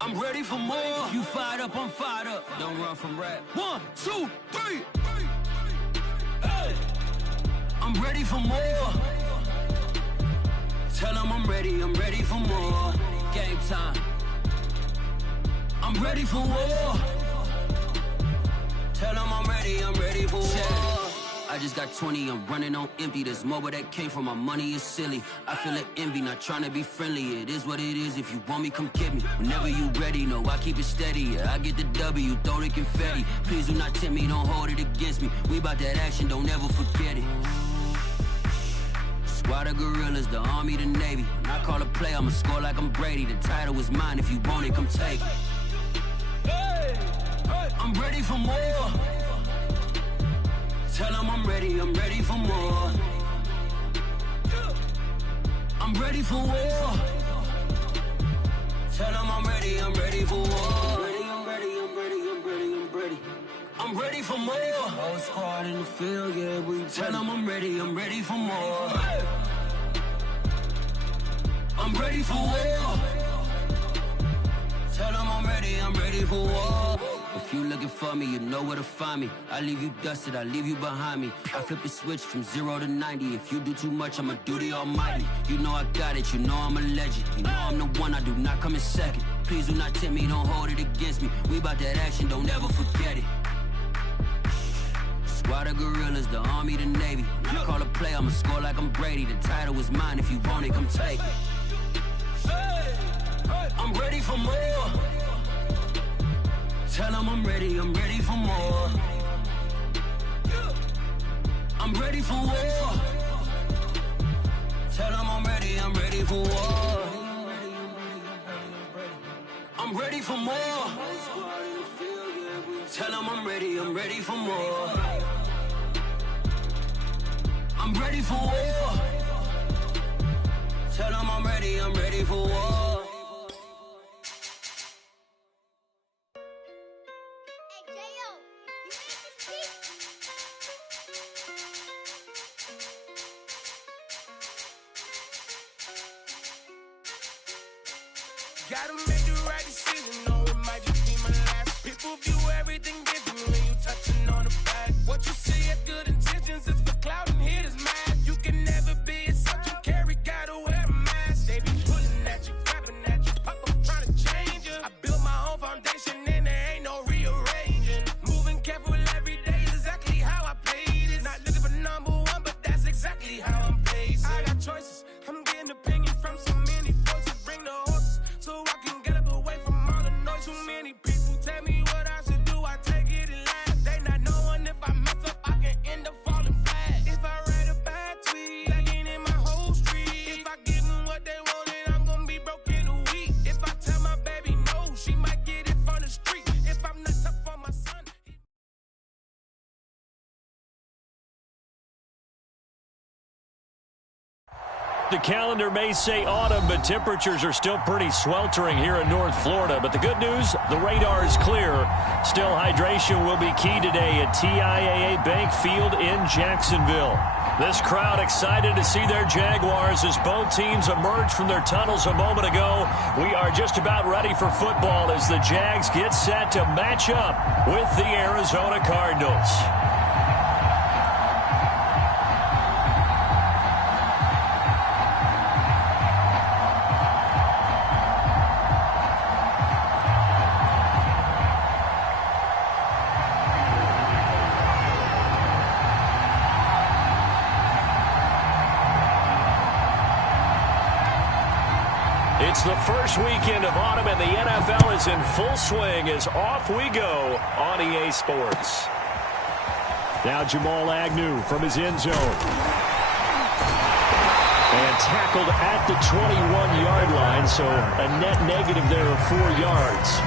I'm ready for more. You fired up, I'm fired up. Don't run from rap. 1, 2, 3. Hey. I'm ready for more. Tell them I'm ready for more. Game time. I'm ready for war. Tell them I'm ready for war. I just got 20, I'm running on empty. There's more where that came from, my money is silly. I feel it envy, not trying to be friendly. It is what it is, if you want me, come get me. Whenever you ready, no, I keep it steady. Yeah, I get the W, throw the confetti. Please do not tempt me, don't hold it against me. We bout that action, don't ever forget it. Squad of gorillas, the army, the navy. When I call a play, I'ma score like I'm Brady. The title is mine, if you want it, come take it. I'm ready for more. Tell them I'm ready for more. I'm ready for war. Tell them I'm ready for war. I'm ready for more. Whole squad in the field, yeah, we tell them I'm ready for more. I'm ready for war. Tell them I'm ready for war. If you looking for me, you know where to find me. I leave you dusted, I leave you behind me. I flip the switch from 0 to 90. If you do too much, I'ma do the almighty. You know I got it, you know I'm a legend. You know I'm the one, I do not come in second. Please do not tempt me, don't hold it against me. We bout that action, don't ever forget it. Squad of gorillas, the army, the navy. When I call a play, I'ma score like I'm Brady. The title is mine, if you want it, come take it. I'm ready for more. Tell them I'm ready for more. I'm ready for war. Tell them I'm ready for war. I'm ready for more. Tell them I'm ready for more. I'm ready for war. Tell them I'm ready for war. Gotta make the right decision, no, it might just be my last. People view everything different when you touching on the past. What you see as good intentions is for cloud and hitters mad. You can never be as such you carry, gotta wear a mask. They be pulling at you, grabbing at you, pop up trying to change you. I built my own foundation and there ain't no rearranging. Moving careful every day is exactly how I play this. Not looking for number one, but that's exactly how I'm paid. I got choices, I'm getting opinion from so many voices. Bring the horses so I can get up away from all the noise. Too many people tell me what I should do, I take it and laugh. They not knowing if I mess up, I can end up falling flat. If I write a bad tweet, I ain't in my whole street. If I give them what they want, then I'm gonna be broke in a week. If I tell my baby no, she might get it from the street. If I'm not tough for my son. The calendar may say autumn, but temperatures are still pretty sweltering here in North Florida. But the good news, the radar is clear. Still, hydration will be key today at TIAA Bank Field in Jacksonville. This crowd excited to see their Jaguars as both teams emerged from their tunnels a moment ago. We are just about ready for football as the Jags get set to match up with the Arizona Cardinals. It's the first weekend of autumn, and the NFL is in full swing as off we go on EA Sports. Now Jamal Agnew from his end zone. And tackled at the 21-yard line, so a net negative there of 4 yards.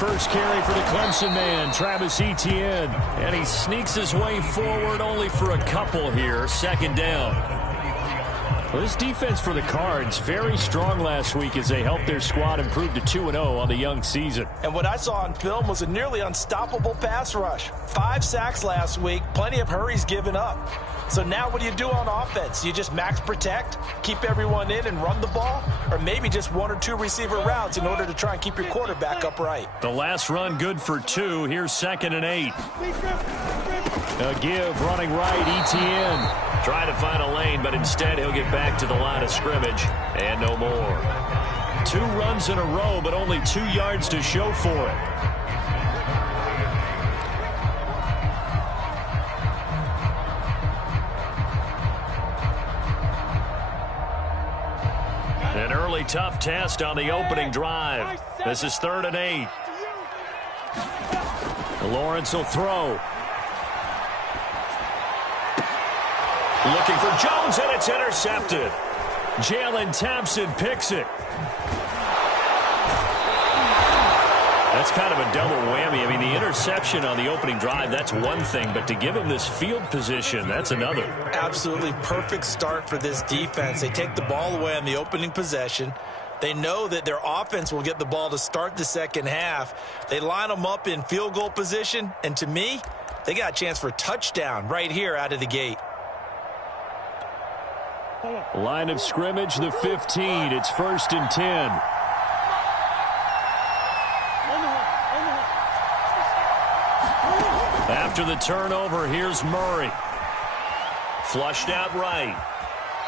first carry for the Clemson man, Travis Etienne. And he sneaks his way forward only for a couple here. Second down. Well, this defense for the Cards, very strong last week as they helped their squad improve to 2-0 on the young season. And what I saw on film was a nearly unstoppable pass rush. 5 sacks last week, plenty of hurries given up. So now what do you do on offense? You just max protect, keep everyone in and run the ball? Or maybe just 1 or 2 receiver routes in order to try and keep your quarterback upright? The last run good for 2. Here's 2nd and 8. A give running right, Etienne. Trying to find a lane, but instead he'll get back to the line of scrimmage. And no more. 2 runs in a row, but only 2 yards to show for it. An early tough test on the opening drive. This is 3rd and 8. Lawrence will throw. Looking for Jones, and it's intercepted. Jalen Thompson picks it. That's kind of a double whammy. I mean, the interception on the opening drive, that's one thing, but to give him this field position, that's another. Absolutely perfect start for this defense. They take the ball away on the opening possession. They know that their offense will get the ball to start the second half. They line them up in field goal position, and to me, they got a chance for a touchdown right here out of the gate. Line of scrimmage, the 15. It's 1st and 10. After the turnover, here's Murray. Flushed out right.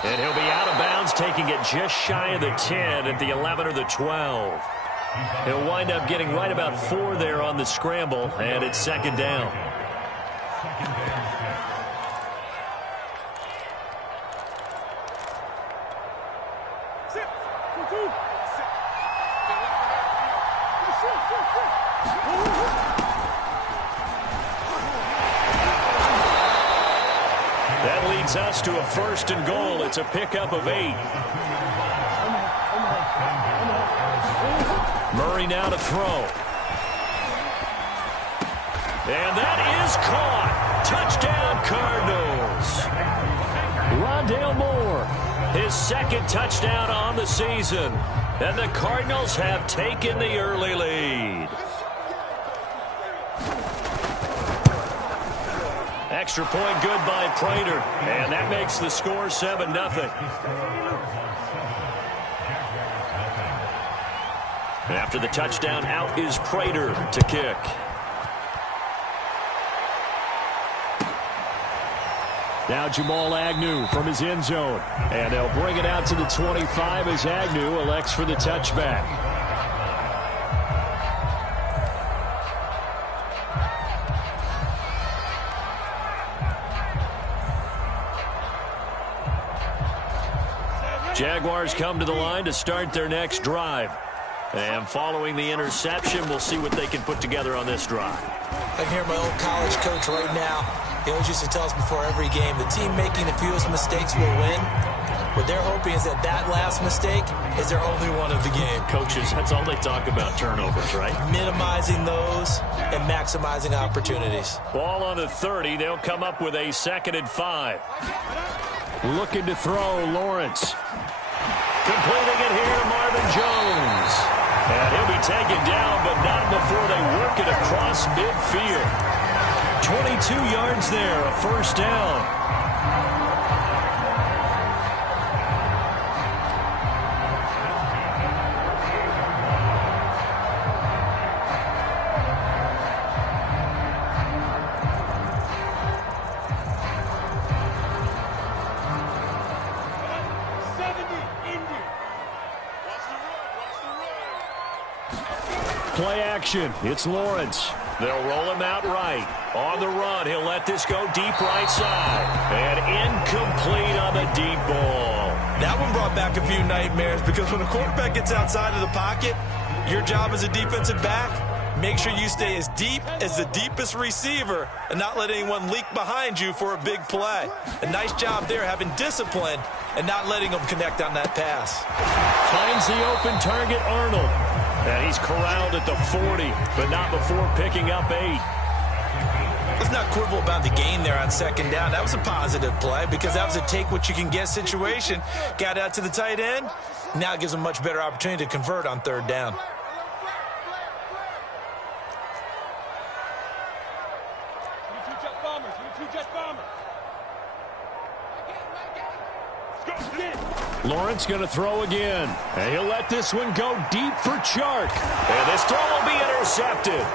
And he'll be out of bounds, taking it just shy of the 10 at the 11 or the 12. He'll wind up getting right about 4 there on the scramble, and it's 2nd down. That leads us to a 1st and goal. It's a pickup of 8. Murray now to throw. And that is caught. Touchdown, Cardinals. Rondale Moore, his 2nd touchdown on the season. And the Cardinals have taken the early lead. Extra point good by Prater. And that makes the score 7-0. After the touchdown, out is Prater to kick. Now Jamal Agnew from his end zone. And they'll bring it out to the 25 as Agnew elects for the touchback. Jaguars come to the line to start their next drive. And following the interception, we'll see what they can put together on this drive. I can hear my old college coach right now. He always used to tell us before every game, the team making the fewest mistakes will win. What they're hoping is that that last mistake is their only one of the game. Coaches, that's all they talk about, turnovers, right? Minimizing those and maximizing opportunities. Ball on the 30. They'll come up with a 2nd and 5. Looking to throw, Lawrence. Completing it here to Marvin Jones. And he'll be taken down, but not before they work it across midfield. 22 yards there, a 1st down. Play action. It's Lawrence. They'll roll him out right. On the run, he'll let this go deep right side. And incomplete on the deep ball. That one brought back a few nightmares because when a quarterback gets outside of the pocket, your job as a defensive back, make sure you stay as deep as the deepest receiver and not let anyone leak behind you for a big play. A nice job there having discipline and not letting them connect on that pass. Finds the open target, Arnold. And he's corralled at the 40, but not before picking up 8. Let's not quibble about the gain there on second down. That was a positive play because that was a take-what-you-can-get situation. Got out to the tight end. Now it gives them a much better opportunity to convert on third down. Lawrence going to throw again. And he'll let this one go deep for Chark. And this throw will be intercepted.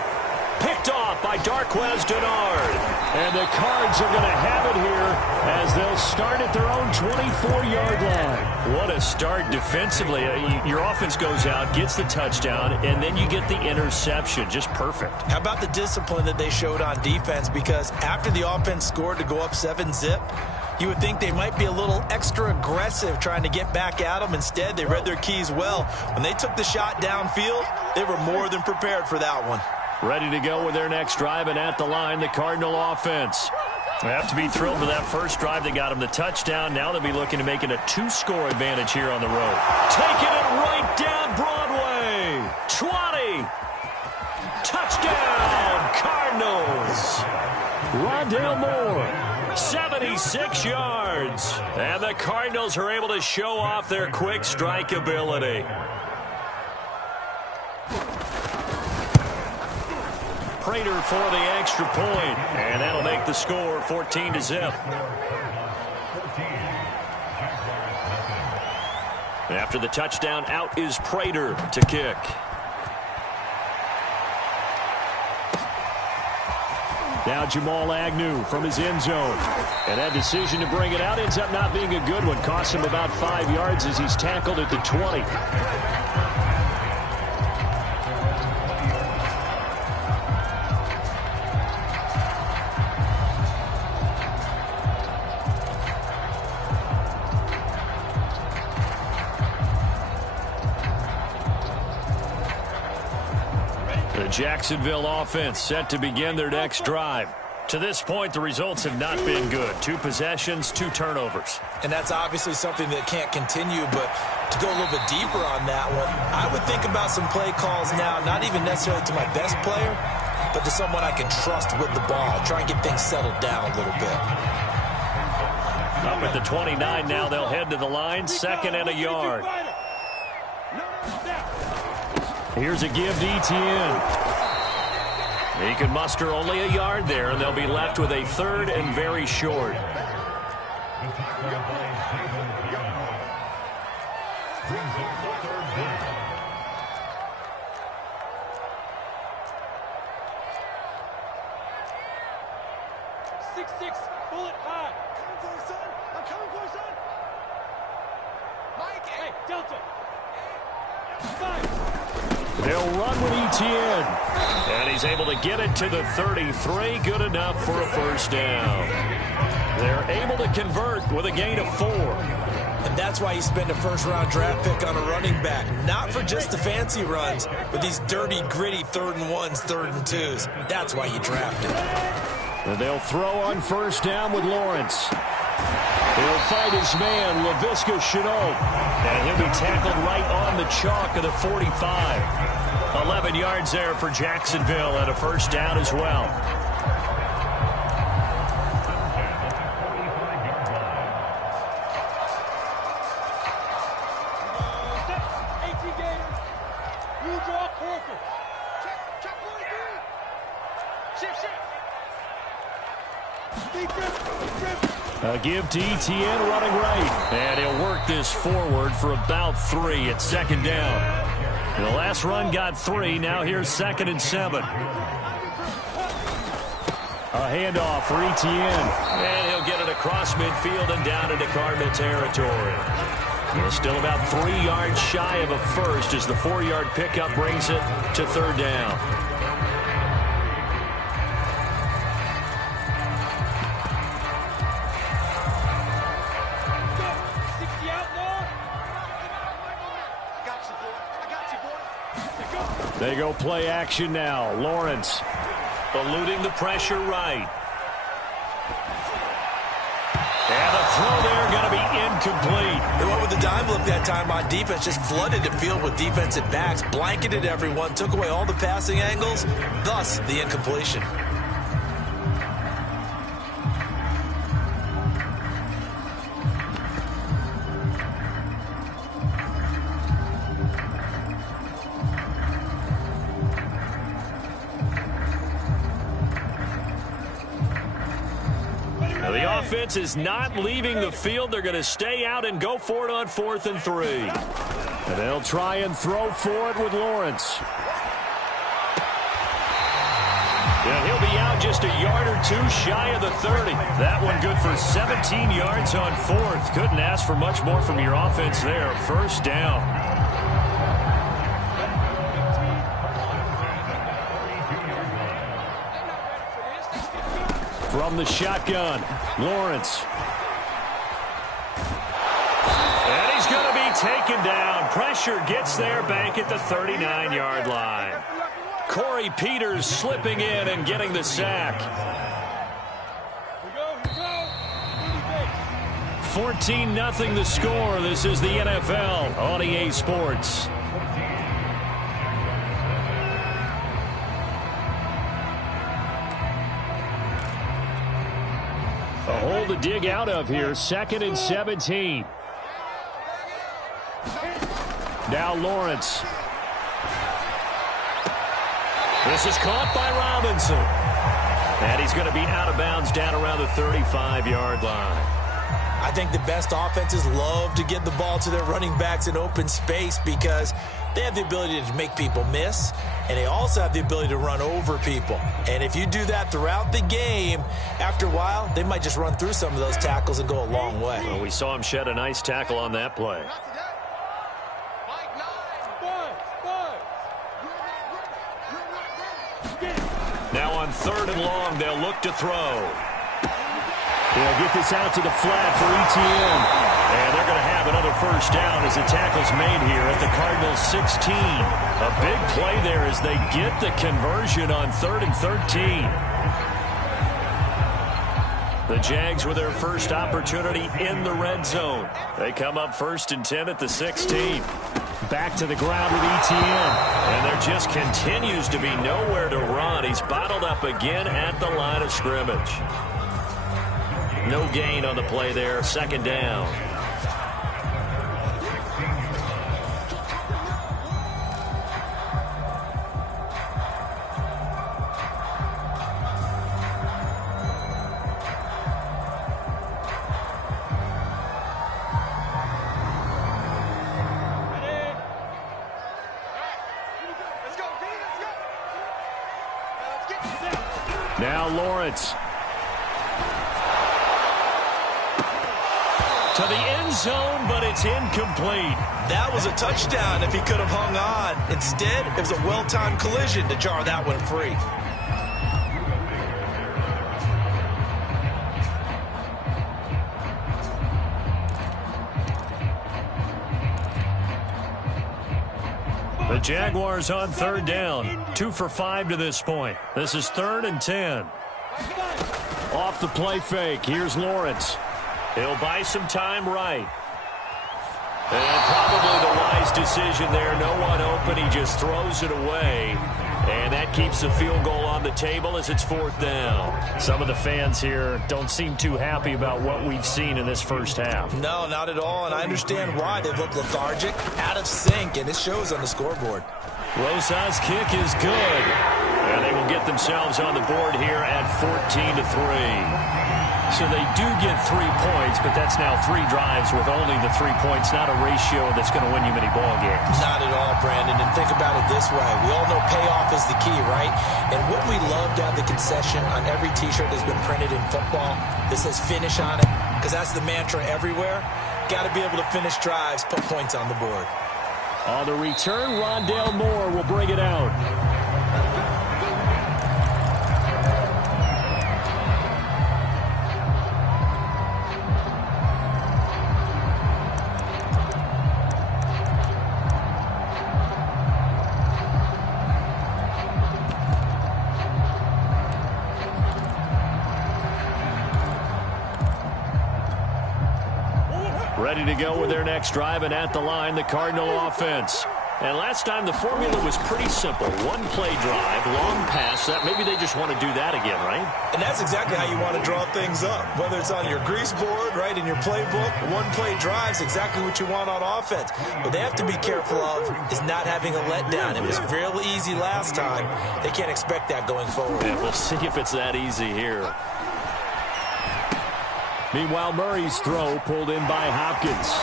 Picked off by Darquez Denard. And the Cards are going to have it here as they'll start at their own 24-yard line. What a start defensively. Your offense goes out, gets the touchdown, and then you get the interception. Just perfect. How about the discipline that they showed on defense? Because after the offense scored to go up 7-zip, you would think they might be a little extra aggressive trying to get back at them. Instead, they read their keys well. When they took the shot downfield, they were more than prepared for that one. Ready to go with their next drive, and at the line, the Cardinal offense. They have to be thrilled with that first drive. They got them the touchdown. Now they'll be looking to make it a 2-score advantage here on the road. Taking it right down Broadway. 20. Touchdown, Cardinals. Rondale Moore, 76 yards. And the Cardinals are able to show off their quick strike ability. Prater for the extra point, and that'll make the score 14-zip. After the touchdown, out is Prater to kick. Now Jamal Agnew from his end zone. And that decision to bring it out ends up not being a good one. Costs him about 5 yards as he's tackled at the 20. The Jacksonville offense set to begin their next drive. To this point, the results have not been good. 2 possessions, 2 turnovers. And that's obviously something that can't continue, but to go a little bit deeper on that one, I would think about some play calls now, not even necessarily to my best player, but to someone I can trust with the ball. Try and get things settled down a little bit. Up at the 29 now, they'll head to the line, 2nd and a yard. Here's a give to Etienne. He can muster only a yard there, and they'll be left with a 3rd and very short. Bullet high. Coming for you, son. I'm coming for you, son. Mike, hey, Delta. 5. They'll run with Etienne. And he's able to get it to the 33. Good enough for a first down. They're able to convert with a gain of 4. And that's why you spend a first-round draft pick on a running back. Not for just the fancy runs, but these dirty, gritty 3rd and 1s, 3rd and 2s. That's why you draft him. And they'll throw on first down with Lawrence. He'll fight his man, Laviska Shenault. And he'll be tackled right on the chalk of the 45. 11 yards there for Jacksonville and a first down as well. A give to Etienne running right. And he'll work this forward for about 3 at 2nd down. The last run got 3. Now here's 2nd and 7. A handoff for Etienne. And he'll get it across midfield and down into Cardinal territory. Still about 3 yards shy of a first as the 4-yard pickup brings it to 3rd down. They go play action now. Lawrence eluding the pressure right. And the throw there going to be incomplete. They went with the dime look that time on defense, just flooded the field with defensive backs, blanketed everyone, took away all the passing angles, thus the incompletion. The offense is not leaving the field. They're going to stay out and go for it on 4th and 3. And they'll try and throw for it with Lawrence. Yeah, he'll be out just a yard or two shy of the 30. That one good for 17 yards on 4th. Couldn't ask for much more from your offense there. First down. From the shotgun, Lawrence. And he's going to be taken down. Pressure gets there back at the 39-yard line. Corey Peters slipping in and getting the sack. 14-0 the score. This is the NFL on EA Sports. A hole to dig out of here. 2nd and 17. Now Lawrence. This is caught by Robinson. And he's going to be out of bounds down around the 35-yard line. I think the best offenses love to get the ball to their running backs in open space because they have the ability to make people miss, and they also have the ability to run over people. And if you do that throughout the game, after a while, they might just run through some of those tackles and go a long way. Well, we saw him shed a nice tackle on that play. Now on 3rd and long, they'll look to throw. They'll get this out to the flat for ETN. And they're going to have another first down as the tackle's made here at the Cardinals' 16. A big play there as they get the conversion on 3rd and 13. The Jags with their first opportunity in the red zone. They come up 1st and 10 at the 16. Back to the ground with ETN. And there just continues to be nowhere to run. He's bottled up again at the line of scrimmage. No gain on the play there. 2nd down. Now Lawrence. To the end zone, but it's incomplete. That was a touchdown if he could have hung on. Instead, it was a well-timed collision to jar that one free. The Jaguars on 3rd down. 2 for 5 to this point. This is 3rd and 10. Off the play fake. Here's Lawrence. He'll buy some time right. And probably the wise decision there. No one open. He just throws it away. And that keeps the field goal on the table as it's 4th down. Some of the fans here don't seem too happy about what we've seen in this first half. No, not at all. And I understand why. They look lethargic, out of sync, and it shows on the scoreboard. Rosa's kick is good. And they will get themselves on the board here at 14-3. So they do get 3 points, but that's now 3 drives with only the 3 points, not a ratio that's going to win you many ball games. Not at all, Brandon. And think about it this way. We all know payoff is the key, right? And wouldn't we love to have the concession on every T-shirt that's been printed in football that says finish on it? Because that's the mantra everywhere. Got to be able to finish drives, put points on the board. On the return, Rondale Moore will bring it out. Ready to go with their next drive, and at the line, the Cardinal offense. And last time, the formula was pretty simple. One-play drive, long pass. That maybe they just want to do that again, right? And that's exactly how you want to draw things up. Whether it's on your grease board, right, in your playbook, one-play drive is exactly what you want on offense. What they have to be careful of is not having a letdown. It was real easy last time. They can't expect that going forward. Yeah, we'll see if it's that easy here. Meanwhile, Murray's throw pulled in by Hopkins.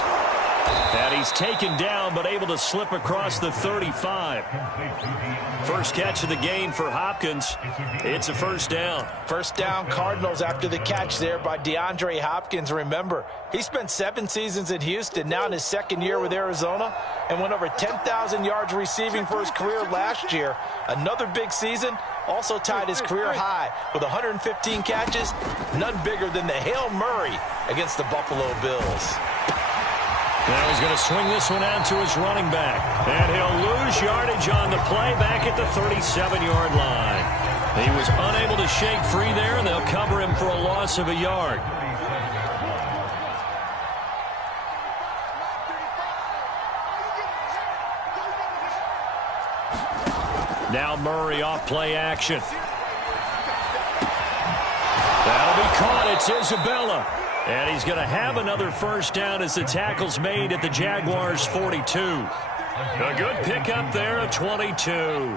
And he's taken down, but able to slip across the 35. First catch of the game for Hopkins. It's a first down. First down, Cardinals after the catch there by DeAndre Hopkins. Remember, he spent 7 seasons in Houston, now in his second year with Arizona, and went over 10,000 yards receiving for his career last year. Another big season, also tied his career high with 115 catches, none bigger than the Hail Murray against the Buffalo Bills. Now he's going to swing this one out to his running back. And he'll lose yardage on the play back at the 37-yard line. He was unable to shake free there, and they'll cover him for a loss of a yard. Now Murray off play action. That'll be caught. It's Isabella. And he's going to have another first down as the tackle's made at the Jaguars' 42. A good pickup there at 22.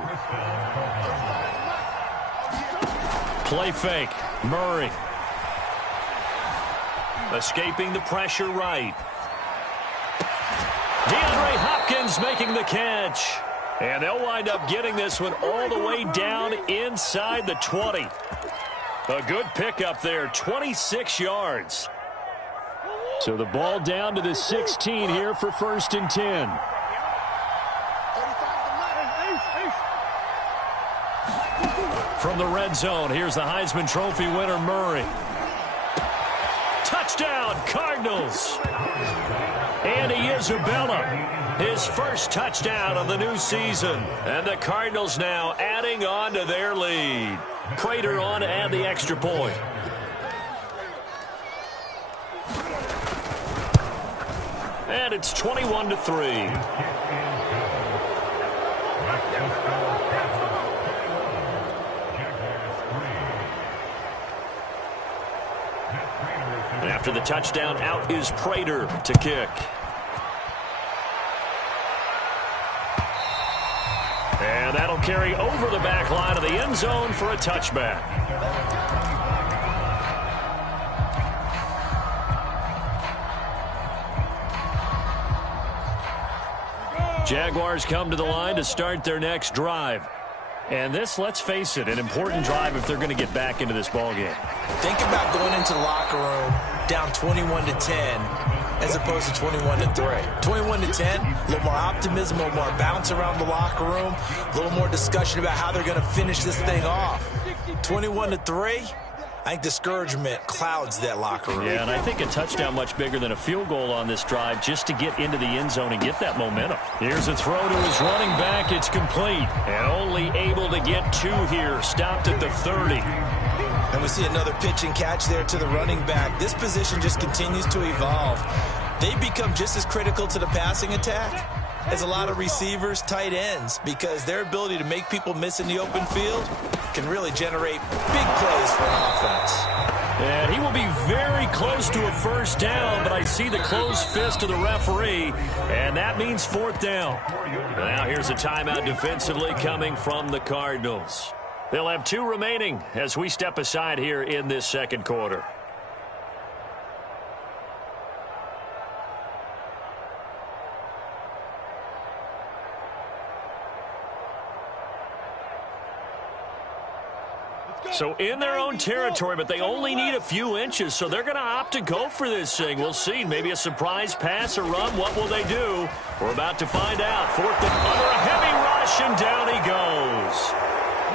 Play fake. Murray. Escaping the pressure right. DeAndre Hopkins making the catch. And they'll wind up getting this one all the way down inside the 20. A good pickup there, 26 yards. So the ball down to the 16 here for 1st and 10. From the red zone, here's the Heisman Trophy winner, Murray. Touchdown, Cardinals. Andy Isabella, his first touchdown of the new season. And the Cardinals now adding on to their lead. Prater on to add the extra point. And it's 21-3. And after the touchdown, out is Prater to kick. And that'll carry over the back line of the end zone for a touchback. Jaguars come to the line to start their next drive. And this, let's face it, an important drive if they're going to get back into this ballgame. Think about going into the locker room down 21-10 as opposed to 21-3. 21-10, a little more optimism, a little more bounce around the locker room, a little more discussion about how they're going to finish this thing off. 21-3, I think discouragement clouds that locker room. Yeah, and I think a touchdown much bigger than a field goal on this drive just to get into the end zone and get that momentum. Here's a throw to his running back. It's complete. And only able to get 2 here. Stopped at the 30. And we see another pitch and catch there to the running back. This position just continues to evolve. They become just as critical to the passing attack as a lot of receivers, tight ends, because their ability to make people miss in the open field can really generate big plays for an offense. And he will be very close to a first down, but I see the closed fist of the referee, and that means 4th down. Now here's a timeout defensively coming from the Cardinals. They'll have 2 remaining as we step aside here in this second quarter. So in their own territory, but they only need a few inches, so they're going to opt to go for this thing. We'll see. Maybe a surprise pass or run. What will they do? We're about to find out. 4th and under a heavy rush, and down he goes.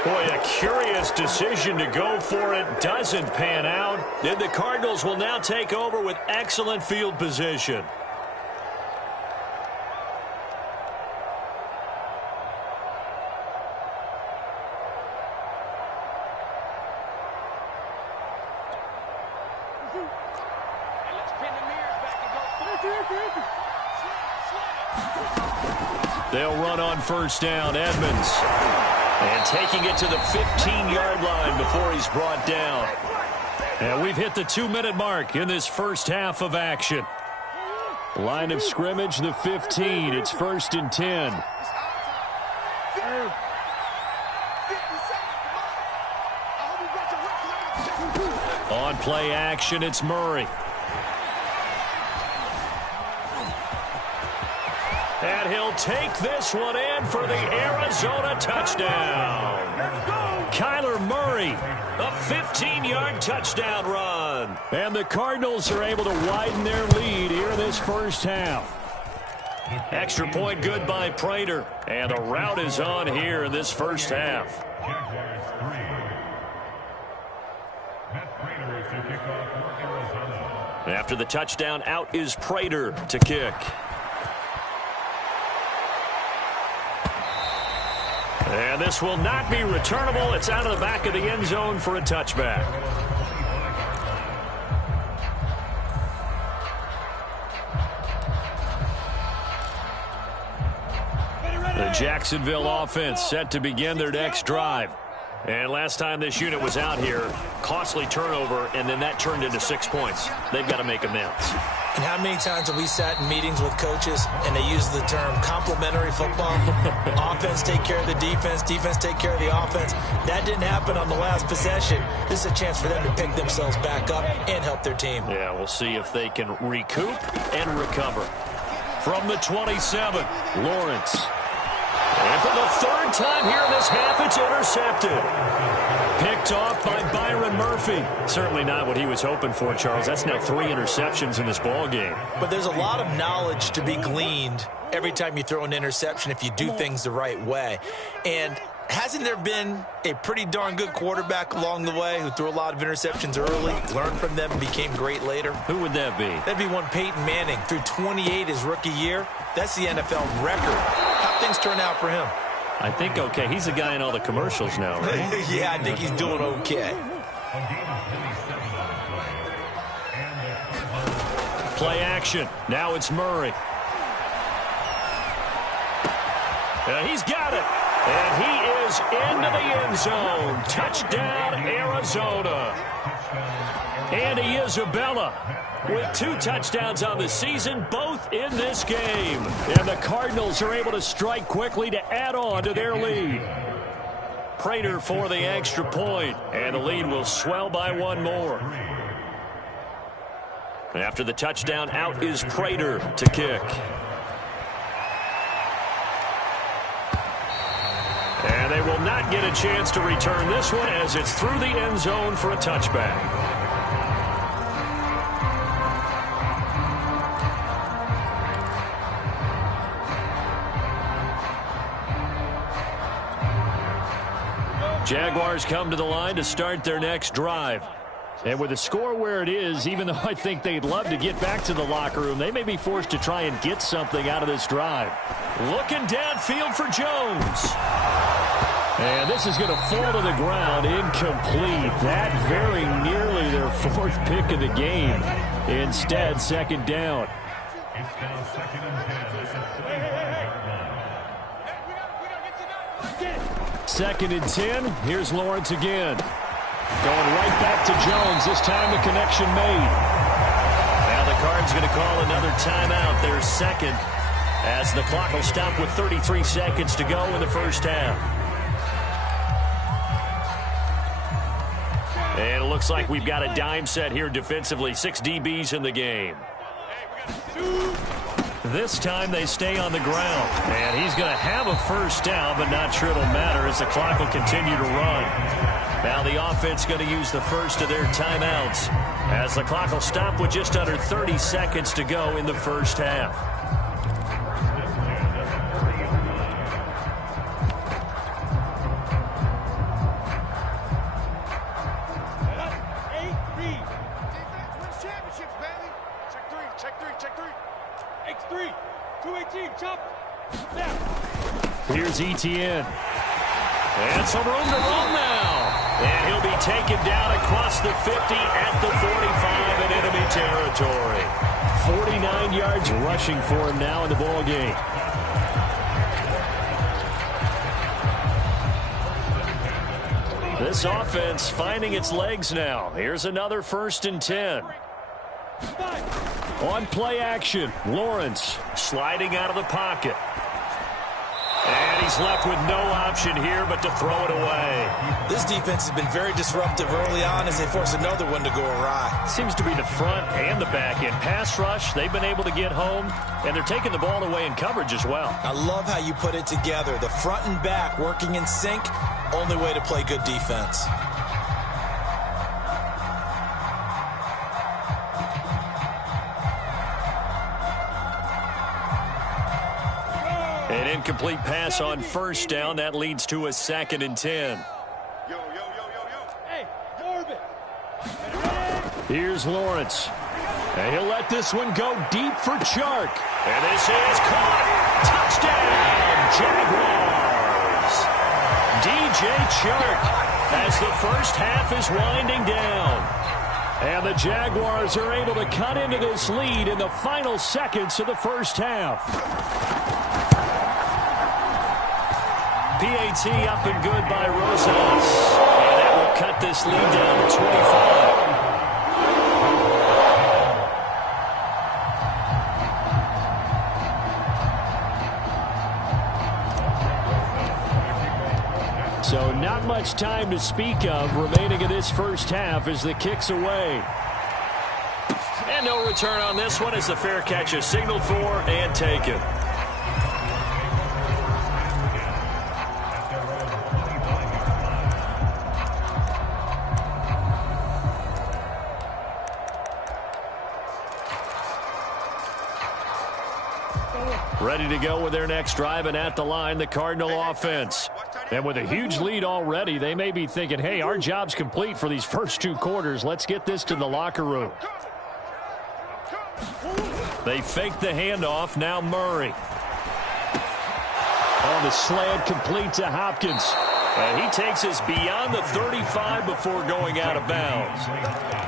Boy, a curious decision to go for it. Doesn't pan out. Then the Cardinals will now take over with excellent field position. They'll run on first down. Edmonds. And taking it to the 15-yard line before he's brought down. And we've hit the 2-minute mark in this first half of action. Line of scrimmage, the 15. It's 1st and 10. On play action, it's Murray. And he'll take this one in for the Arizona touchdown. Kyler Murray, a 15-yard touchdown run. And the Cardinals are able to widen their lead here in this first half. Extra point good by Prater. And the route is on here in this first half. After the touchdown, out is Prater to kick. And this will not be returnable. It's out of the back of the end zone for a touchback. The Jacksonville offense set to begin their next drive. And last time this unit was out here, costly turnover, and then that turned into 6 points. They've got to make amends. And how many times have we sat in meetings with coaches and they use the term complementary football? Offense take care of the defense, defense take care of the offense. That didn't happen on the last possession. This is a chance for them to pick themselves back up and help their team. Yeah, we'll see if they can recoup and recover. From the 27, Lawrence. And for the third time here in this half, it's intercepted. Picked off by Byron Murphy. Certainly not what he was hoping for, Charles. That's now 3 interceptions in this ball game. But there's a lot of knowledge to be gleaned every time you throw an interception if you do things the right way. And hasn't there been a pretty darn good quarterback along the way who threw a lot of interceptions early, learned from them, and became great later? Who would that be? That'd be one Peyton Manning. Threw 28 his rookie year. That's the NFL record. How'd things turn out for him? I think okay. He's the guy in all the commercials now, right? Yeah, I think he's doing okay. Play action. Now it's Murray. He's got it. And he is into the end zone. Touchdown, Arizona. Andy Isabella with 2 touchdowns on the season, both in this game. And the Cardinals are able to strike quickly to add on to their lead. Prater for the extra point, and the lead will swell by 1 more. After the touchdown, out is Prater to kick. And they will not get a chance to return this one as it's through the end zone for a touchback. Jaguars come to the line to start their next drive. And with the score where it is, even though I think they'd love to get back to the locker room, they may be forced to try and get something out of this drive. Looking downfield for Jones. And this is going to fall to the ground, incomplete. That very nearly their 4th pick of the game. Instead, 2nd down. It's now 2nd and 10 at the 2nd and 10. Here's Lawrence again. Going right back to Jones. This time the connection made. Now the Cards going to call another timeout. Their 2nd as the clock will stop with 33 seconds to go in the first half. And it looks like we've got a dime set here defensively. 6 DBs in the game. This time they stay on the ground. And he's going to have a first down, but not sure it'll matter as the clock will continue to run. Now the offense going to use the first of their timeouts as the clock will stop with just under 30 seconds to go in the first half. Here's Etienne. And some room to run now. And he'll be taken down across the 50 at the 45 in enemy territory. 49 yards rushing for him now in the ball game. This offense finding its legs now. Here's another 1st and 10. On play action, Lawrence sliding out of the pocket. And he's left with no option here but to throw it away. This defense has been very disruptive early on as they force another one to go awry. Seems to be the front and the back end. Pass rush, they've been able to get home, and they're taking the ball away in coverage as well. I love how you put it together. The front and back working in sync, only way to play good defense. An incomplete pass on 1st down. That leads to a 2nd and 10. Hey, Corbin. Here's Lawrence. And he'll let this one go deep for Chark. And this is caught. Touchdown, Jaguars. DJ Chark as the first half is winding down. And the Jaguars are able to cut into this lead in the final seconds of the first half. PAT up and good by Rosas. And that will cut this lead down to 25. So not much time to speak of remaining in this first half as the kick's away. And no return on this one as the fair catch is signaled for and taken. Ready to go with their next drive, and at the line, the Cardinal offense. And with a huge lead already, they may be thinking, hey, our job's complete for these first 2 quarters. Let's get this to the locker room. They fake the handoff. Now Murray. On the slant, complete to Hopkins. And he takes us beyond the 35 before going out of bounds.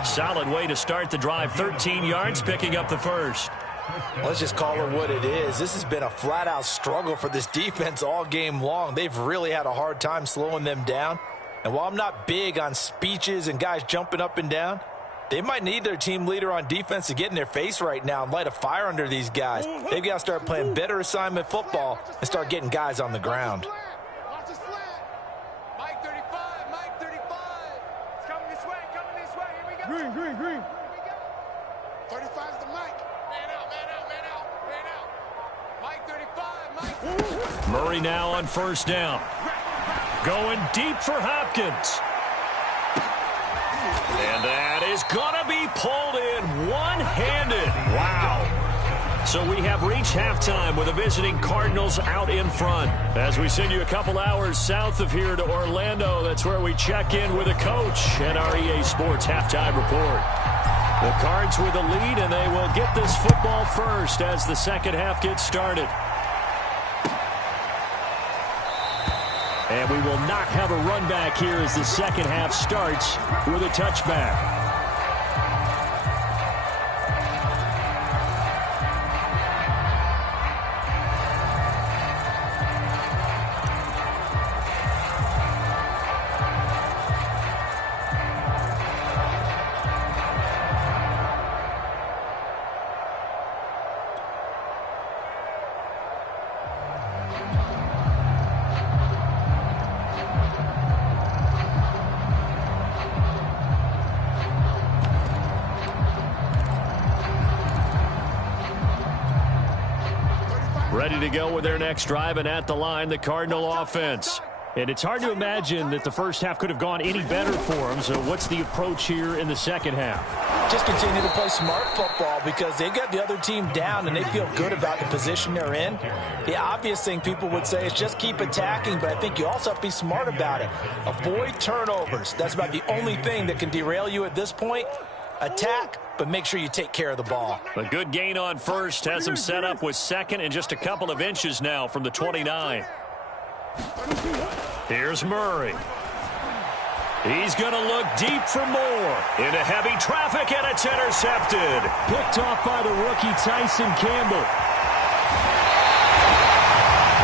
Solid way to start the drive. 13 yards, picking up the first. Let's just call it what it is. This has been a flat-out struggle for this defense all game long. They've really had a hard time slowing them down. And while I'm not big on speeches and guys jumping up and down, they might need their team leader on defense to get in their face right now and light a fire under these guys. They've got to start playing better assignment football and start getting guys on the ground. Watch the slant. Mike 35, Mike 35. It's coming this way, Here we go. Green. Here we go. 35's the Mike. Man out. Mike 35, Mike. Murray now on 1st down. Going deep for Hopkins. And that is going to be pulled in one-handed. Wow. So we have reached halftime with the visiting Cardinals out in front. As we send you a couple hours south of here to Orlando, that's where we check in with a coach and our EA Sports halftime report. The Cards with a lead, and they will get this football first as the second half gets started. And we will not have a run back here as the second half starts with a touchback. Ready to go with their next drive, and at the line, the Cardinal offense. And it's hard to imagine that the first half could have gone any better for them. So what's the approach here in the second half? Just continue to play smart football because they got the other team down and they feel good about the position they're in. The obvious thing people would say is just keep attacking, but I think you also have to be smart about it. Avoid turnovers. That's about the only thing that can derail you at this point. Attack, but make sure you take care of the ball. A good gain on first has them set up with second and just a couple of inches now from the 29. Here's Murray. He's going to look deep for more. Into heavy traffic, and it's intercepted. Picked off by the rookie Tyson Campbell.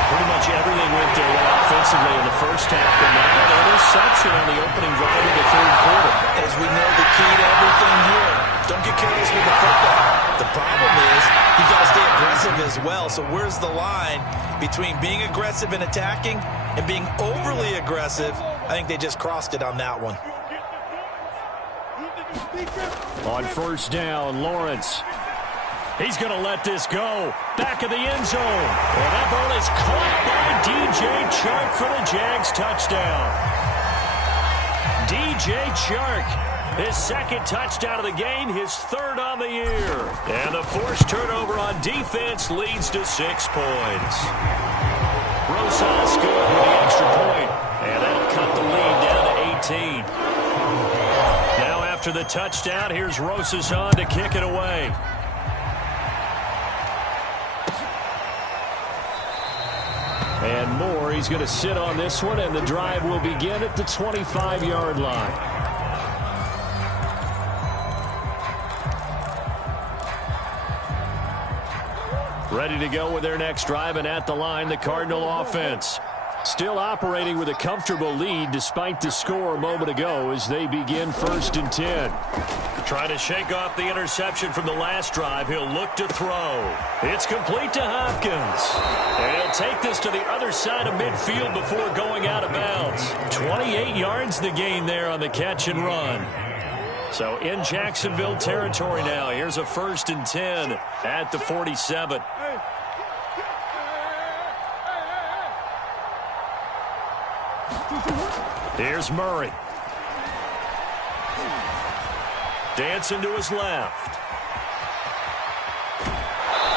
Pretty much everything went their way offensively in the first half, but now an interception on the opening drive of the third quarter. As we know, the key to everything here, don't get careless with the football. The problem is you've got to stay aggressive as well. So where's the line between being aggressive and attacking and being overly aggressive? I think they just crossed it on that one. On first down, Lawrence. He's going to let this go. Back of the end zone. And that ball is caught by DJ Chark for the Jags touchdown. DJ Chark, his second touchdown of the game, his third on the year. And the forced turnover on defense leads to 6 points. Rosas good with the extra point. And that'll cut the lead down to 18. Now after the touchdown, here's Rosas on to kick it away. And Moore, he's going to sit on this one, and the drive will begin at the 25-yard line. Ready to go with their next drive, and at the line, the Cardinal offense. Still operating with a comfortable lead despite the score a moment ago as they begin 1st and 10. Trying to shake off the interception from the last drive. He'll look to throw. It's complete to Hopkins. And he'll take this to the other side of midfield before going out of bounds. 28 yards the gain there on the catch and run. So in Jacksonville territory now. Here's a 1st and 10 at the 47. Here's Murray. Dancing to his left.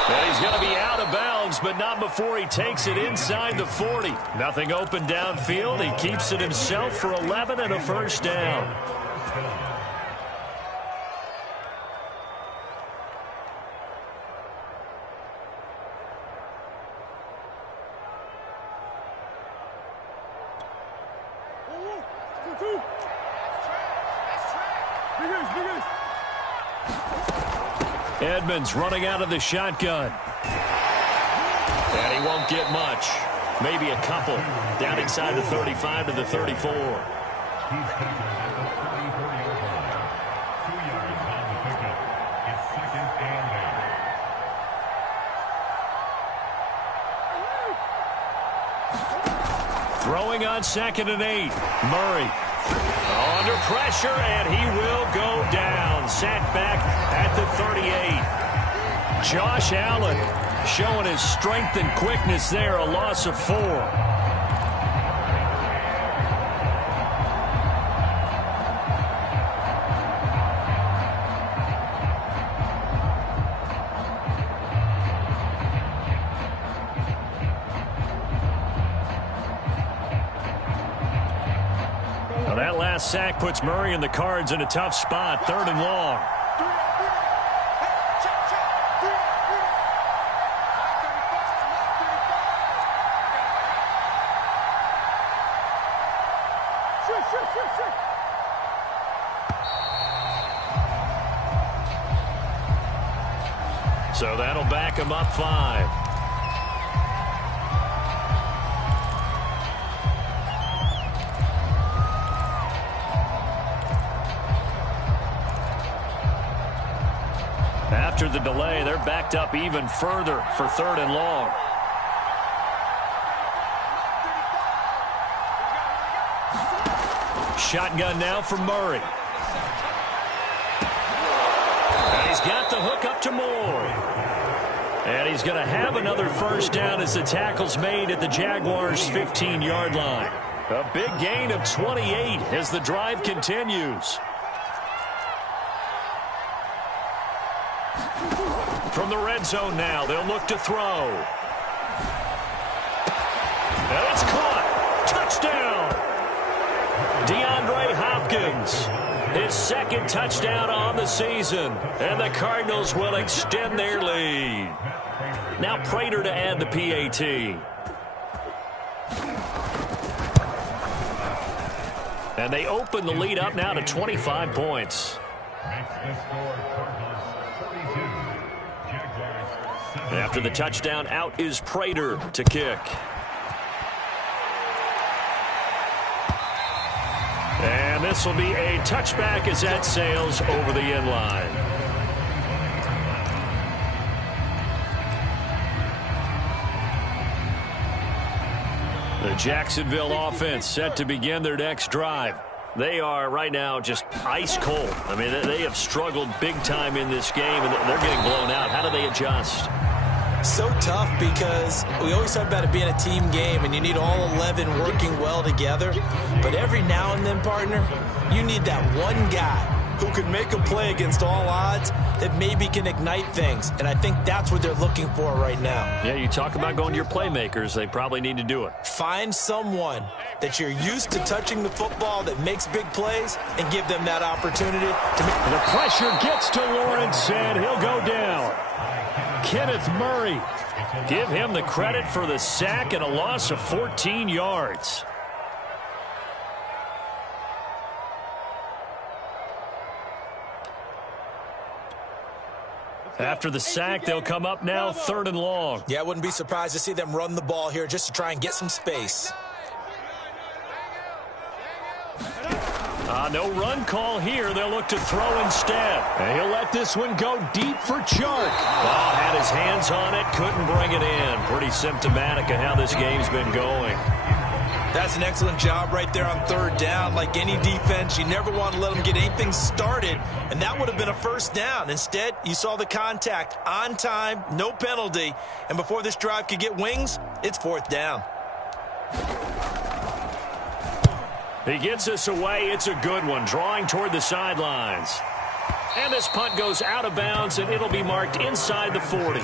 And he's going to be out of bounds, but not before he takes it inside the 40. Nothing open downfield. He keeps it himself for 11 and a first down. Edmonds running out of the shotgun. And he won't get much. Maybe a couple. Down inside the 35 to the 34. Throwing on 2nd and 8. Murray. Under pressure, and he will go down. Sacked back at the 38. Josh Allen showing his strength and quickness there, a loss of 4. Well, that last sack puts Murray and the Cards in a tough spot, 3rd and long. So that'll back him up 5. After the delay, they're backed up even further for 3rd and long. Shotgun now for Murray. And he's got the hook up to Moore. And he's going to have another first down as the tackle's made at the Jaguars' 15-yard line. A big gain of 28 as the drive continues. From the red zone now, they'll look to throw. And it's caught. Touchdown. DeAndre Hopkins, his 2nd touchdown on the season. And the Cardinals will extend their lead. Now Prater to add the PAT. And they open the lead up now to 25 points. After the touchdown, out is Prater to kick. And this will be a touchback as that sails over the end line. The Jacksonville offense set to begin their next drive. They are right now just ice cold. I mean, they have struggled big time in this game, and they're getting blown out. How do they adjust? So tough because we always talk about it being a team game, and you need all 11 working well together. But every now and then, partner, you need that one guy who can make a play against all odds that maybe can ignite things. And I think that's what they're looking for right now. Yeah, you talk about going to your playmakers. They probably need to do it. Find someone that you're used to touching the football that makes big plays and give them that opportunity to make. The pressure gets to Lawrence, and he'll go down. Kenneth Murray. Give him the credit for the sack and a loss of 14 yards. After the sack, they'll come up now 3rd and long. Yeah, I wouldn't be surprised to see them run the ball here just to try and get some space. No run call here. They'll look to throw instead. And he'll let this one go deep for Chark. Oh, had his hands on it, couldn't bring it in. Pretty symptomatic of how this game's been going. That's an excellent job right there on 3rd down. Like any defense, you never want to let them get anything started, and that would have been a 1st down. Instead, you saw the contact on time, no penalty, and before this drive could get wings, it's 4th down. He gets us away. It's a good one, drawing toward the sidelines. And this punt goes out of bounds, and it'll be marked inside the 40.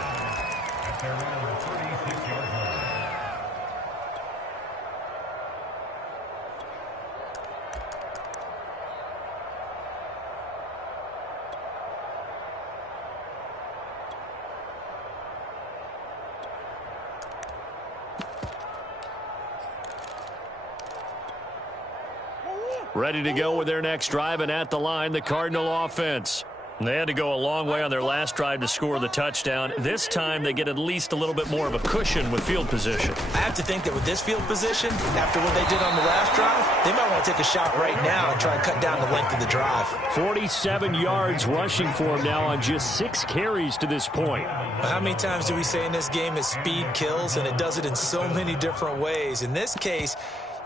Ready to go with their next drive, and at the line, the Cardinal offense. They had to go a long way on their last drive to score the touchdown. This time, they get at least a little bit more of a cushion with field position. I have to think that with this field position, after what they did on the last drive, they might want to take a shot right now and try and cut down the length of the drive. 47 yards rushing for him now on just 6 carries to this point. How many times do we say in this game that speed kills, and it does it in so many different ways? In this case,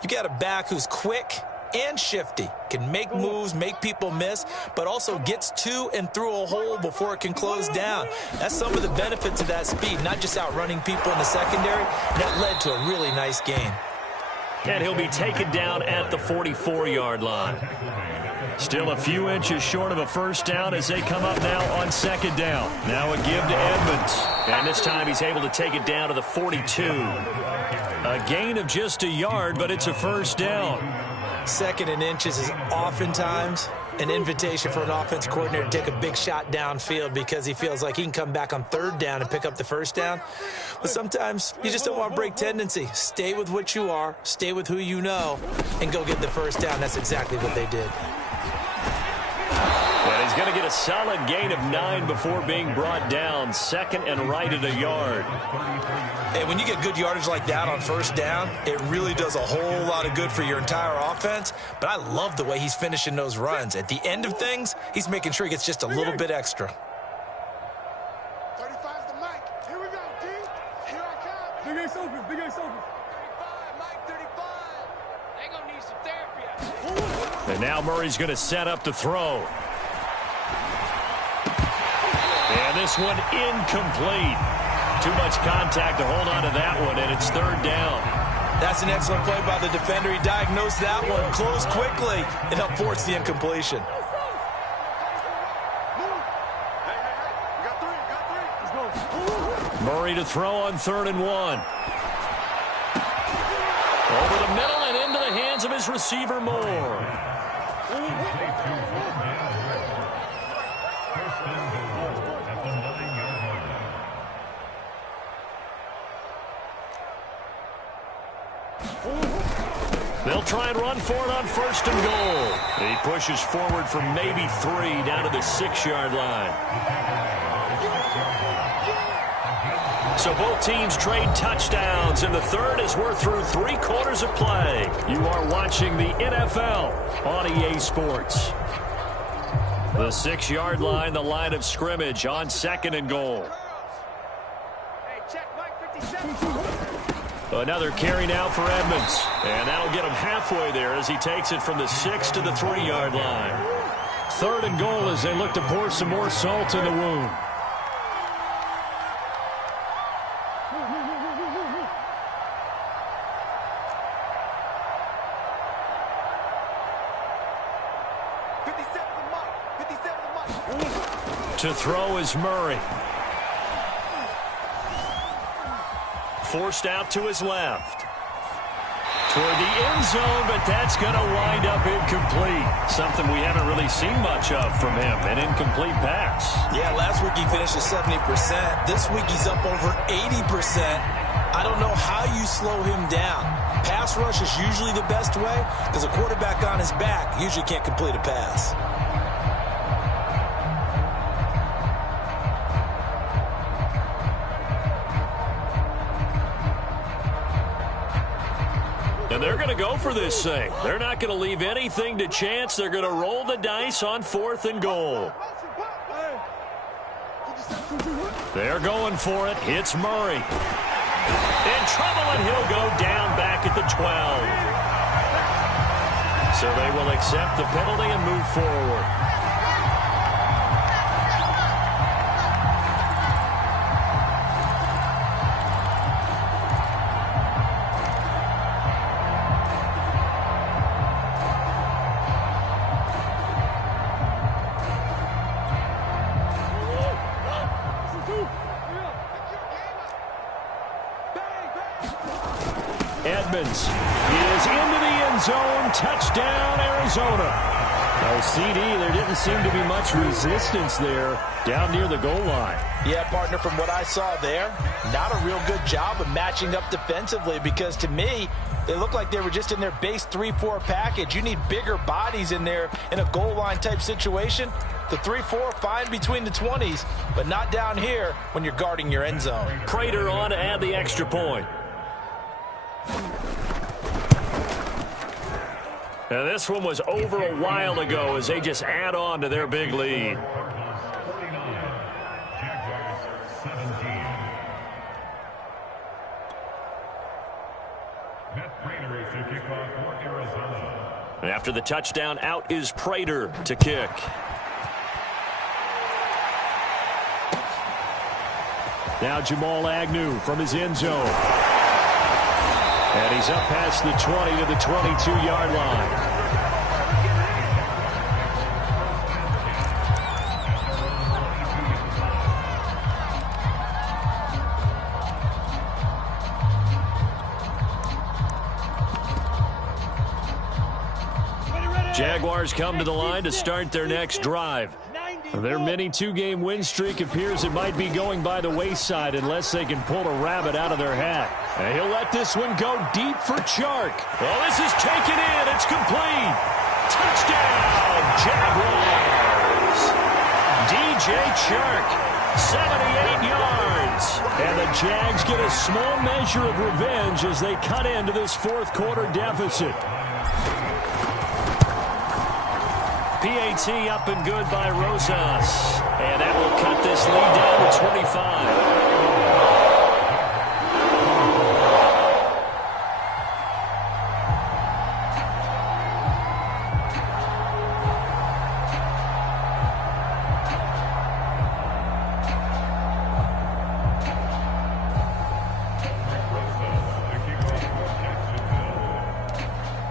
you got a back who's quick and shifty, can make moves, make people miss, but also gets to and through a hole before it can close down. That's some of the benefits of that speed, not just outrunning people in the secondary. That led to a really nice gain. And he'll be taken down at the 44-yard line. Still a few inches short of a 1st down as they come up now on 2nd down. Now a give to Edmonds. And this time he's able to take it down to the 42. A gain of just a yard, but it's a 1st down. 2nd and inches is oftentimes an invitation for an offense coordinator to take a big shot downfield because he feels like he can come back on 3rd down and pick up the 1st down. But sometimes you just don't want to break tendency. Stay with what you are, stay with who you know, and go get the 1st down. That's exactly what they did. And he's going to get a solid gain of 9 before being brought down. 2nd and right at a yard. Hey, when you get good yardage like that on 1st down, it really does a whole lot of good for your entire offense. But I love the way he's finishing those runs. At the end of things, he's making sure he gets just a little bit extra. 35's the mic. Here we go, D. Here I come. Big Ace open. Big Ace open. 35, Mike 35. They're going to need some therapy. And now Murray's going to set up to throw. And this one incomplete. Too much contact to hold on to that one, and it's 3rd down. That's an excellent play by the defender. He diagnosed that one, closed quickly, and helped force the incompletion. Murray to throw on 3rd and 1. Over the middle and into the hands of his receiver, Moore. They'll try and run for it on 1st and goal. He pushes forward for maybe 3 down to the 6-yard line. So both teams trade touchdowns, and the third as we're through 3 quarters of play. You are watching the NFL on EA Sports. The 6-yard line, the line of scrimmage on 2nd and goal. Another carry now for Edmonds. And that'll get him halfway there as he takes it from the 6 to the 3-yard line. 3rd and goal as they look to pour some more salt in the wound. To throw is Murray. Forced out to his left. Toward the end zone, but that's going to wind up incomplete. Something we haven't really seen much of from him, an incomplete pass. Yeah, last week he finished at 70%. This week he's up over 80%. I don't know how you slow him down. Pass rush is usually the best way because a quarterback on his back usually can't complete a pass. And they're going to go for this thing. They're not going to leave anything to chance. They're going to roll the dice on 4th and goal. They're going for it. It's Murray. In trouble, and he'll go down back at the 12. So they will accept the penalty and move forward. Edmonds is into the end zone. Touchdown, Arizona. Oh, CD, there didn't seem to be much resistance there down near the goal line. Yeah, partner, from what I saw there, not a real good job of matching up defensively because to me, they look like they were just in their base 3-4 package. You need bigger bodies in there in a goal line type situation. The 3-4, fine between the 20s, but not down here when you're guarding your end zone. Prater on to add the extra point. Now this one was over a while ago as they just add on to their big lead. And after the touchdown, out is Prater to kick. Now Jamal Agnew from his end zone. And he's up past the 20 to the 22-yard line. Jaguars come to the line to start their next drive. Their mini 2-game win streak appears it might be going by the wayside unless they can pull a rabbit out of their hat. And he'll let this one go deep for Chark. Well, this is taken in. It's complete. Touchdown, Jaguars. DJ Chark, 78 yards. And the Jags get a small measure of revenge as they cut into this fourth quarter deficit. PAT up and good by Rosas. And that will cut this lead down to 25.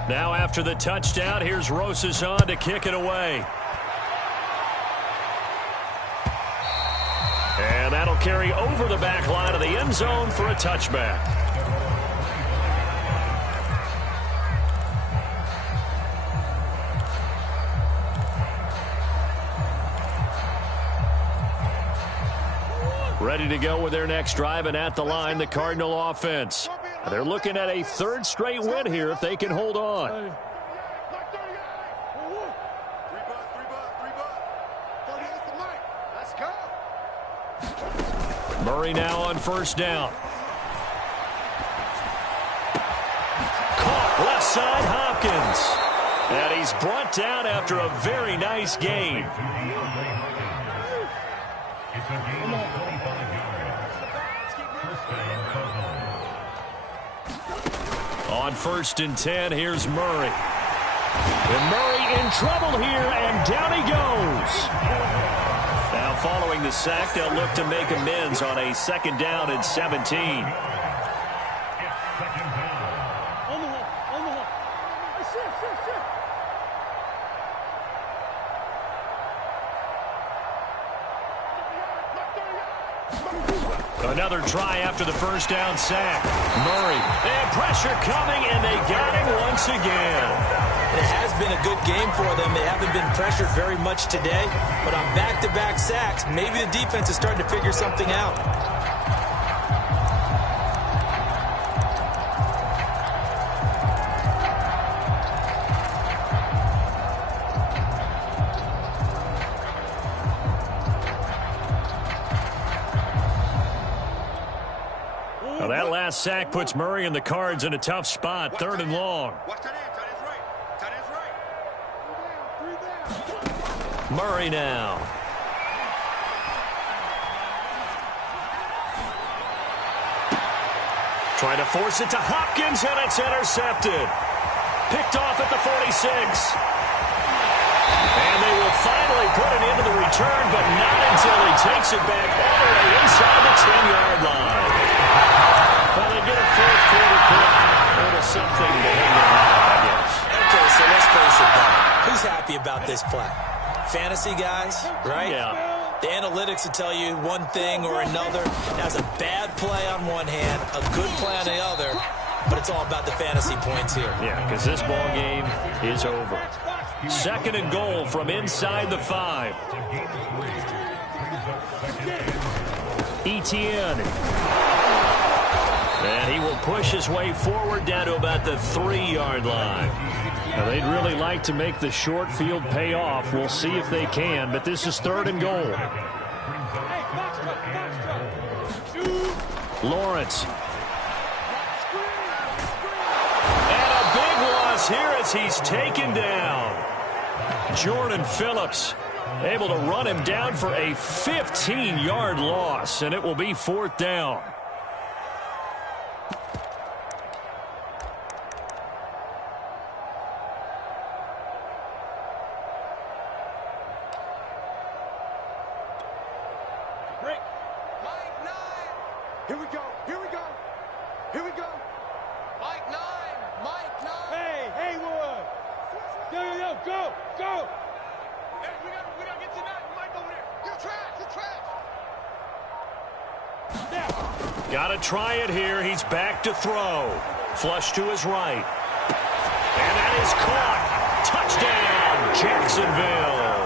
Now after the touchdown, here's Rosas on to kick it away. And that'll carry over the back line of the end zone for a touchback. Ready to go with their next drive, and at the line, the Cardinal offense. They're looking at a third straight win here if they can hold on. Murray now on first down. Caught left side, Hopkins. And he's brought down after a very nice game. It's a gain of 25 yards. On 1st and 10, here's Murray. And Murray in trouble here, and down he goes. Now following the sack, they'll look to make amends on a 2nd down and 17. Another try after the first down sack. Murray, and pressure coming, and they got him once again. It has been a good game for them. They haven't been pressured very much today, but on back-to-back sacks, maybe the defense is starting to figure something out. Well, that last sack puts Murray and the Cards in a tough spot, 3rd and long. Murray now. Trying to force it to Hopkins, and it's intercepted. Picked off at the 46. And they will finally put it into the return, but not until he takes it back all the way inside the 10-yard line. Well, they get a 4th quarter pick. A little something to hang their hat on, I guess. Okay, so let's face it, though. Who's happy about this play? Fantasy guys, right? Yeah. The analytics will tell you one thing or another. That's a bad play on one hand, a good play on the other, but it's all about the fantasy points here. Yeah, because this ball game is over. 2nd and goal from inside the 5. Etienne. And he will push his way forward down to about the 3-yard line. Now, they'd really like to make the short field pay off. We'll see if they can, but this is 3rd and goal. Lawrence. And a big loss here as he's taken down. Jordan Phillips able to run him down for a 15-yard loss, and it will be 4th down. Here we go. Here we go. Here we go. Mike 9. Mike 9. Hey, Haywood. Yo, go. Go. Hey, we gotta get to 9. Mike over there. You're trash. You're trash. Got to try it here. He's back to throw. Flush to his right. And that is caught. Touchdown, Jacksonville.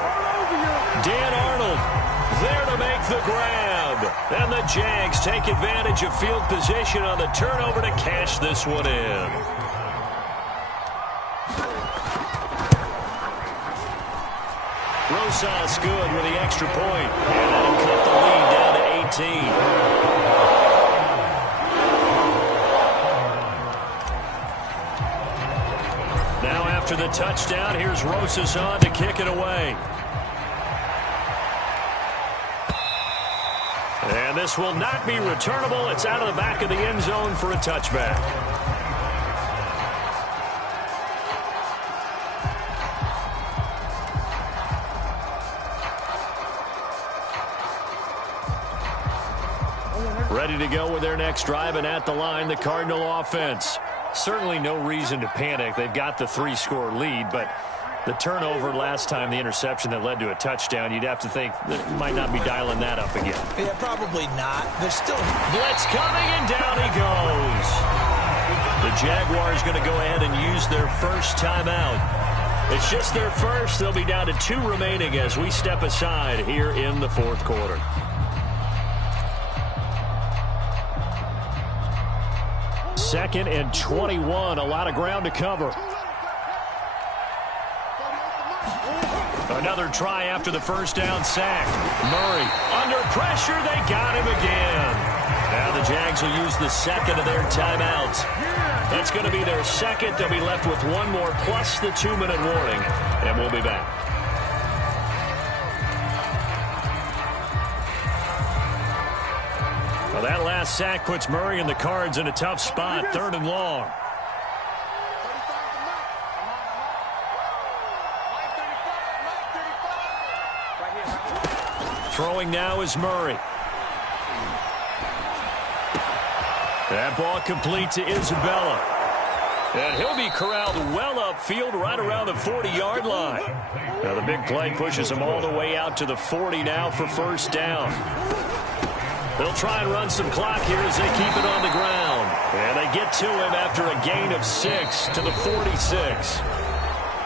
Dan Arnold there to make the grab. And the Jags take advantage of field position on the turnover to cash this one in. Rosas good with the extra point. And that'll cut the lead down to 18. Now after the touchdown, here's Rosas on to kick it away. And this will not be returnable. It's out of the back of the end zone for a touchback. Ready to go with their next drive, and at the line, the Cardinal offense. Certainly no reason to panic. They've got the 3-score lead, but the turnover last time, the interception that led to a touchdown, you'd have to think that might not be dialing that up again. Yeah, probably not. They're still... Blitz coming, and down he goes. The Jaguars going to go ahead and use their first timeout. It's just their first. They'll be down to 2 remaining as we step aside here in the 4th quarter. 2nd and 21. A lot of ground to cover. Another try after the first down sack. Murray under pressure. They got him again. Now the Jags will use the second of their timeouts. That's going to be their second. They'll be left with one more plus the 2-minute warning. And we'll be back. Well, that last sack puts Murray and the Cards in a tough spot. 3rd and long. Throwing now is Murray. That ball complete to Isabella. And he'll be corralled well upfield right around the 40-yard line. Now the big play pushes him all the way out to the 40 now for first down. They'll try and run some clock here as they keep it on the ground. And they get to him after a gain of 6 to the 46.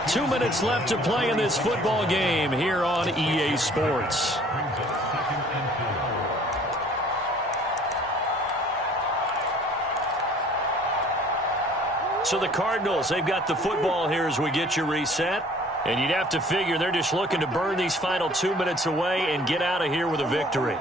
2 minutes left to play in this football game here on EA Sports. So the Cardinals, they've got the football here as we get you reset. And you'd have to figure they're just looking to burn these final 2 minutes away and get out of here with a victory.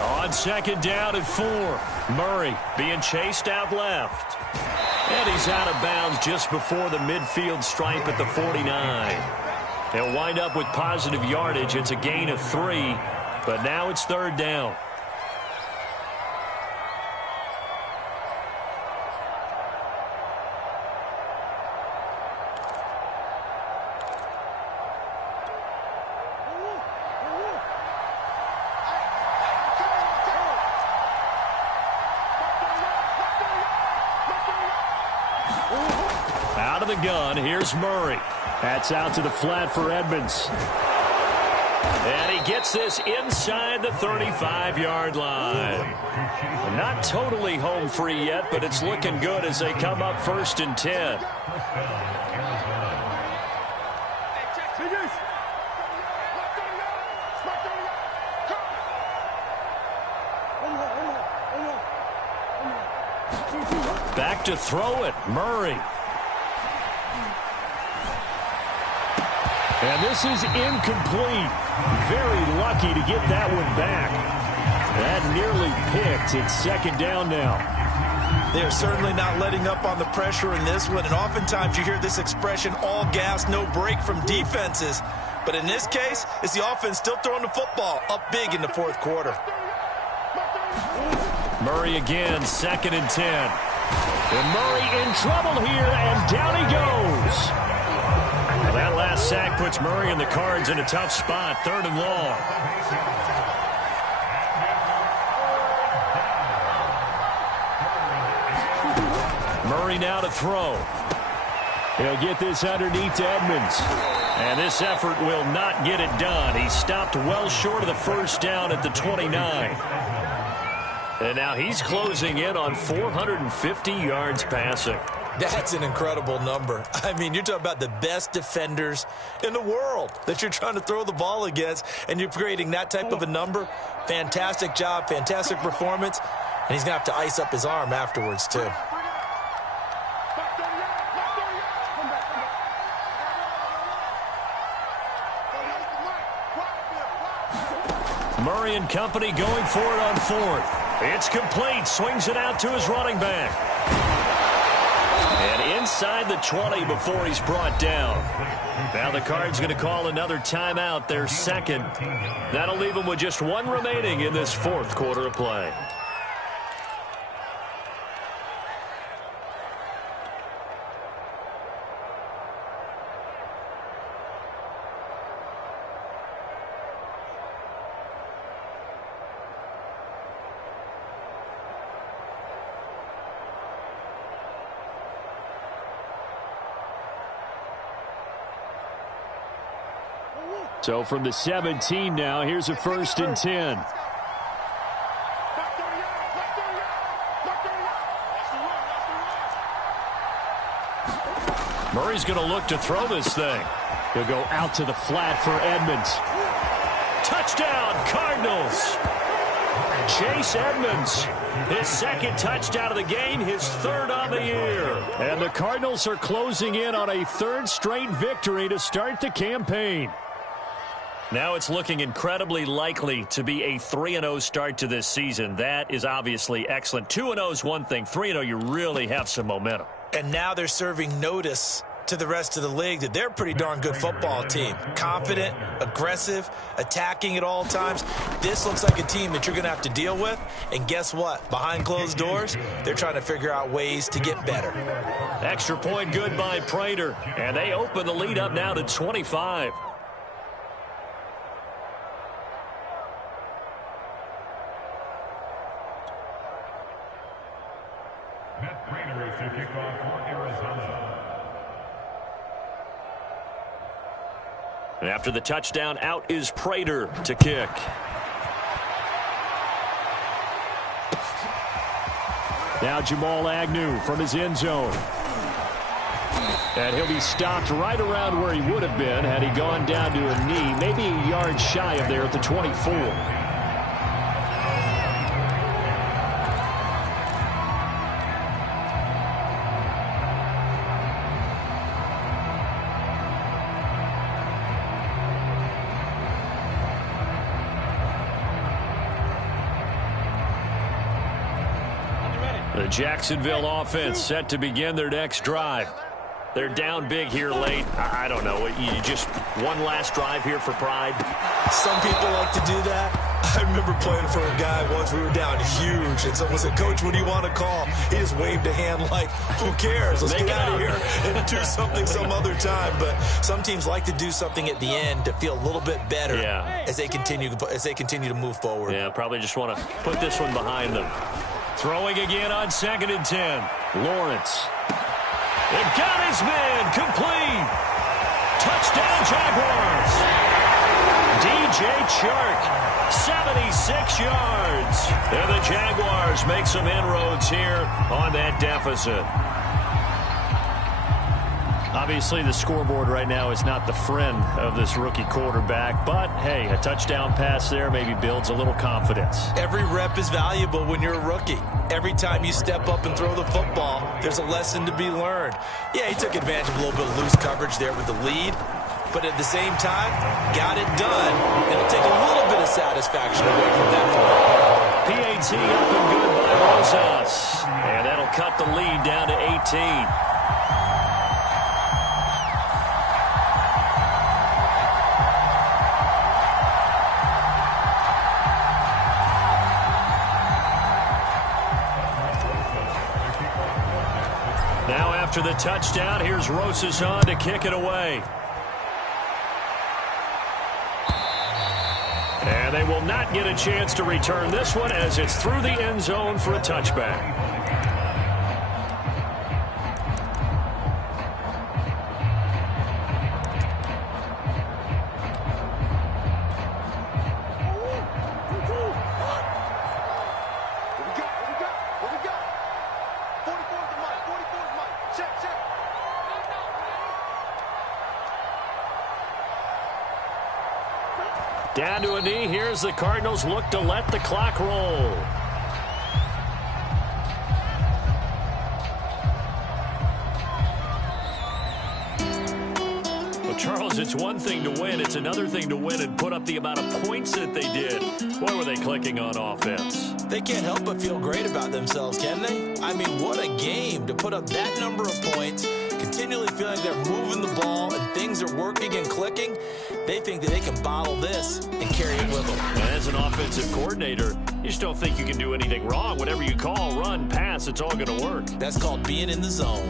On 2nd down and 4. Murray being chased out left. And he's out of bounds just before the midfield stripe at the 49. They'll wind up with positive yardage. It's a gain of 3, but now it's 3rd down. Out of the gun, here's Murray. That's out to the flat for Edmonds. And he gets this inside the 35-yard line. Not totally home free yet, but it's looking good as they come up 1st and 10. Back to throw it, Murray. And this is incomplete. Very lucky to get that one back. That nearly picked. It's 2nd down now. They're certainly not letting up on the pressure in this one, and oftentimes you hear this expression, all gas, no break from defenses. But in this case, it's the offense still throwing the football up big in the 4th quarter. Murray again, 2nd and 10. And Murray in trouble here, and down he goes. Well, that last sack puts Murray and the Cards in a tough spot. 3rd and long. Murray now to throw. He'll get this underneath to Edmonds. And this effort will not get it done. He stopped well short of the first down at the 29. And now he's closing in on 450 yards passing. That's an incredible number. I mean, you're talking about the best defenders in the world that you're trying to throw the ball against, and you're creating that type of a number. Fantastic job, fantastic performance, and he's going to have to ice up his arm afterwards, too. Murray and company going for it on 4th. It's complete. Swings it out to his running back. And inside the 20 before he's brought down. Now the Cards going to call another timeout, their 2nd. That'll leave them with just 1 remaining in this 4th quarter of play. So from the 17 now, here's a 1st and 10. Murray's going to look to throw this thing. He'll go out to the flat for Edmonds. Touchdown, Cardinals. Chase Edmonds, his second touchdown of the game, his third on the year. And the Cardinals are closing in on a third straight victory to start the campaign. Now it's looking incredibly likely to be a 3-0 start to this season. That is obviously excellent. 2-0 is one thing. 3-0, you really have some momentum. And now they're serving notice to the rest of the league that they're a pretty darn good football team. Confident, aggressive, attacking at all times. This looks like a team that you're going to have to deal with. And guess what? Behind closed doors, they're trying to figure out ways to get better. Extra point good by Prater. And they open the lead up now to 25. Matt Prater is to kick off for Arizona. And after the touchdown, out is Prater to kick. Now Jamal Agnew from his end zone. And he'll be stopped right around where he would have been had he gone down to a knee, maybe a yard shy of there at the 24. The Jacksonville offense set to begin their next drive. They're down big here late. I don't know. You just one last drive here for pride? Some people like to do that. I remember playing for a guy once. We were down huge, and someone said, "Coach, what do you want to call?" He just waved a hand like, who cares? Let's get out of here and do something some other time. But some teams like to do something at the end to feel a little bit better as they continue to move forward. Yeah, probably just want to put this one behind them. Throwing again on 2nd and 10. Lawrence. It got his man. Complete. Touchdown, Jaguars. DJ Chark, 76 yards. And the Jaguars make some inroads here on that deficit. Obviously, the scoreboard right now is not the friend of this rookie quarterback. But, hey, a touchdown pass there maybe builds a little confidence. Every rep is valuable when you're a rookie. Every time you step up and throw the football, there's a lesson to be learned. Yeah, he took advantage of a little bit of loose coverage there with the lead. But at the same time, got it done. It'll take a little bit of satisfaction away from that play. PAT up and good by Rosas. And that'll cut the lead down to 18. Now after the touchdown, here's Rosas on to kick it away. And they will not get a chance to return this one as it's through the end zone for a touchback. Down to a knee. Here's the Cardinals look to let the clock roll. Well, Charles, it's one thing to win. It's another thing to win and put up the amount of points that they did. Boy, were they clicking on offense. They can't help but feel great about themselves, can they? I mean, what a game to put up that number of points, continually feeling they're moving the ball and things are working and clicking. They think that they can bottle this and carry it with them. And as an offensive coordinator, you just don't think you can do anything wrong. Whatever you call, run, pass, it's all going to work. That's called being in the zone.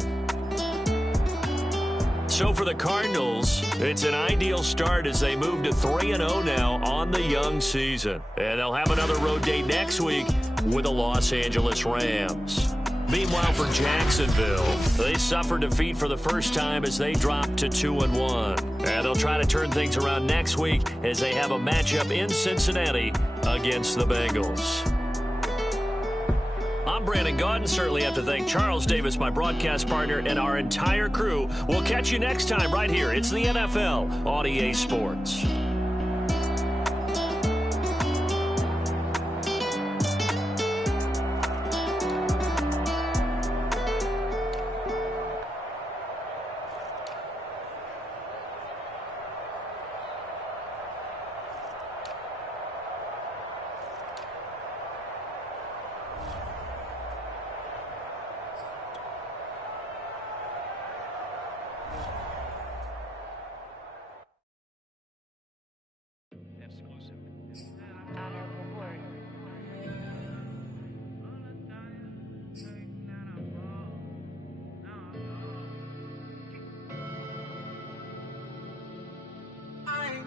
So for the Cardinals, it's an ideal start as they move to 3-0 now on the young season. And they'll have another road date next week with the Los Angeles Rams. Meanwhile, for Jacksonville, they suffered defeat for the first time as they dropped to 2-1. And they'll try to turn things around next week as they have a matchup in Cincinnati against the Bengals. I'm Brandon Gaudin. Certainly have to thank Charles Davis, my broadcast partner, and our entire crew. We'll catch you next time right here. It's the NFL on EA Sports.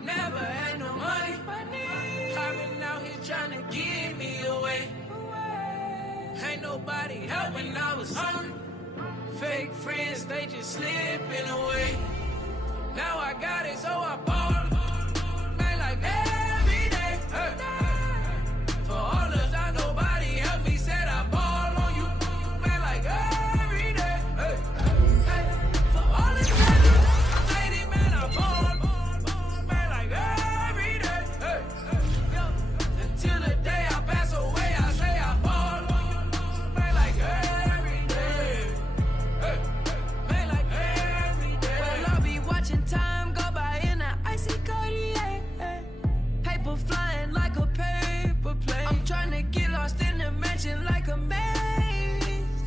Never had no money. I've been out here trying to give me away. Ain't nobody helping, I was hungry. Fake friends, they just slipping away. Now I got it, so I ball. Man, like every day. For all the time, nobody helped me, said I ball on you. Man, like every day. For all the time, lady, man, I ball. Until the day I pass away, I say I ball on you, man, like every day. Man, like every day. Well, I'll be watching time go by in an icy Cartier. Paper flying like a paper plane. I'm trying to get lost in the mansion like a maze.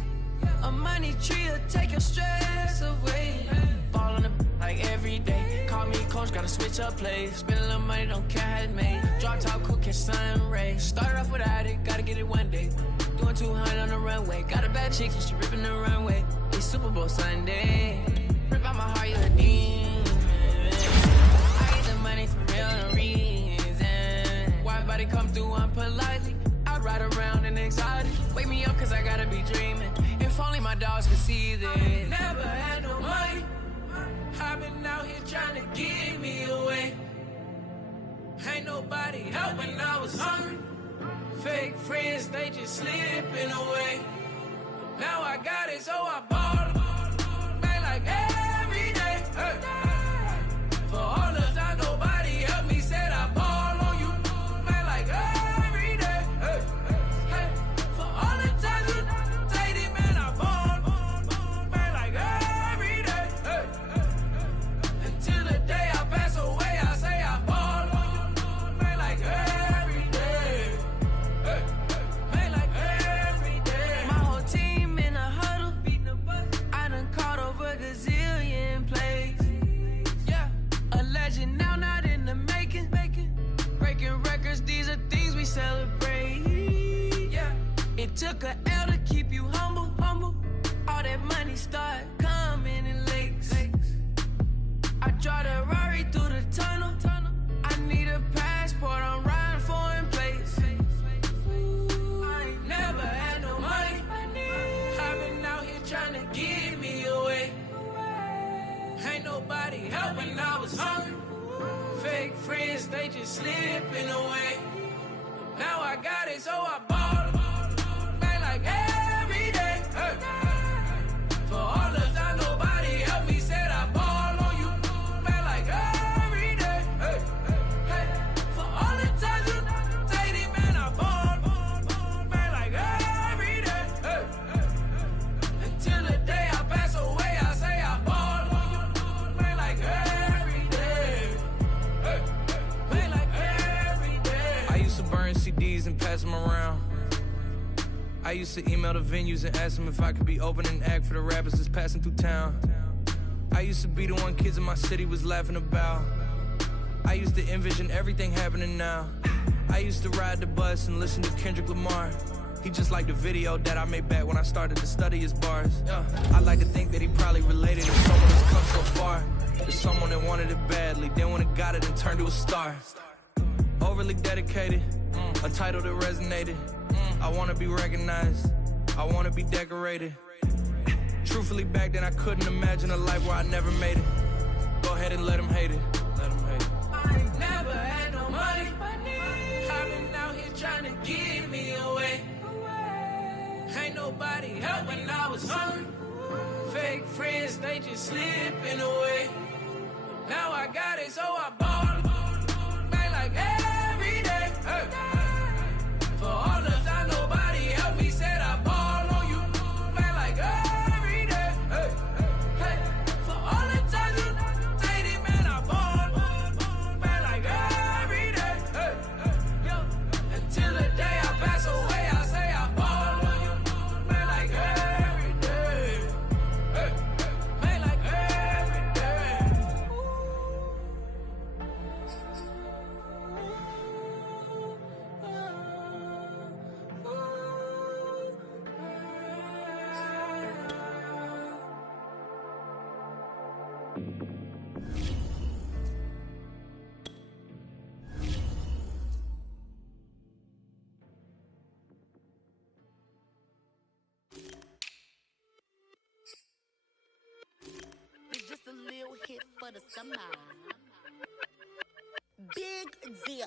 A money tree will take your stress away. Ball on the like every day. Call me coach, gotta switch up plays. Spend a little money, don't care how it's made. Drop top, cool, catch sun rays. Started off without it, gotta get it one day. Doing 200 on the runway. Got a bad chick, and she ripping the runway. It's Super Bowl Sunday. Rip out my heart, you're a demon. I get the money for real, no reason. Why everybody come through unpolitely? I ride around in anxiety. Wake me up, cause I gotta be dreaming. If only my dogs could see this. Never had no money. I've been out here trying to give me away. Ain't nobody helping, I was hungry. Fake friends, they just slipping away. Now I got it, so I ball. Man, like every day. For all the time, nobody helped me, said I ball on you. Man, like every day. For all the time you dated, man, I ball. Man, like every day. Until the day I pass away, I say I ball on you. Man, like every day. Man, like every day. My whole team in a huddle. I done caught over a gazillion plays. Yeah, a legend now, not in the making. Breaking records, these are things we celebrate. Yeah, it took a L to keep you humble. All that money start coming in lakes. I drive the Rari through the tunnel. I need a passport, I'm riding foreign plates. I ain't never had no money. I've been out here trying to give me away. Ain't nobody helping, I was hungry. Fake friends, they just slipping away. Now I got it, so I ball. Man, like every day. For all the time, nobody helped me, said I ball on you. Man, like every day. For all the time you dated, man, I ball. Man, like every day. Until the day I pass away, I say I ball on you. Man, like every day. Man, like every day. I used to burn CDs and pass them around. I used to email the venues and ask them if I could be opening act for the rappers that's passing through town. I used to be the one kids in my city was laughing about. I used to envision everything happening now. I used to ride the bus and listen to Kendrick Lamar. He just like the video that I made back when I started to study his bars. I like to think that he probably related to someone that's come so far. To someone that wanted it badly, then when it got it and turned to a star. Overly dedicated, a title that resonated. I wanna be recognized, I wanna be decorated. Truthfully, back then I couldn't imagine a life where I never made it. Go ahead and let them hate it. I ain't never had no money. I've been out here trying to give me away. Ain't nobody help when I was hungry. Fake friends, they just slipping away. Now I got it, so I ball. Man, like every day. Hey. For all the time nobody helped me, said I ball on you. Man, like every day. Hey. Hey. For all the times you dated, man, I ball. Man, like every day. Hey. Yo. Until the day I pass away, I say I ball on you. Man, like every day. Hey. Man, like every day. It's just a little hit for the summer. Big deal.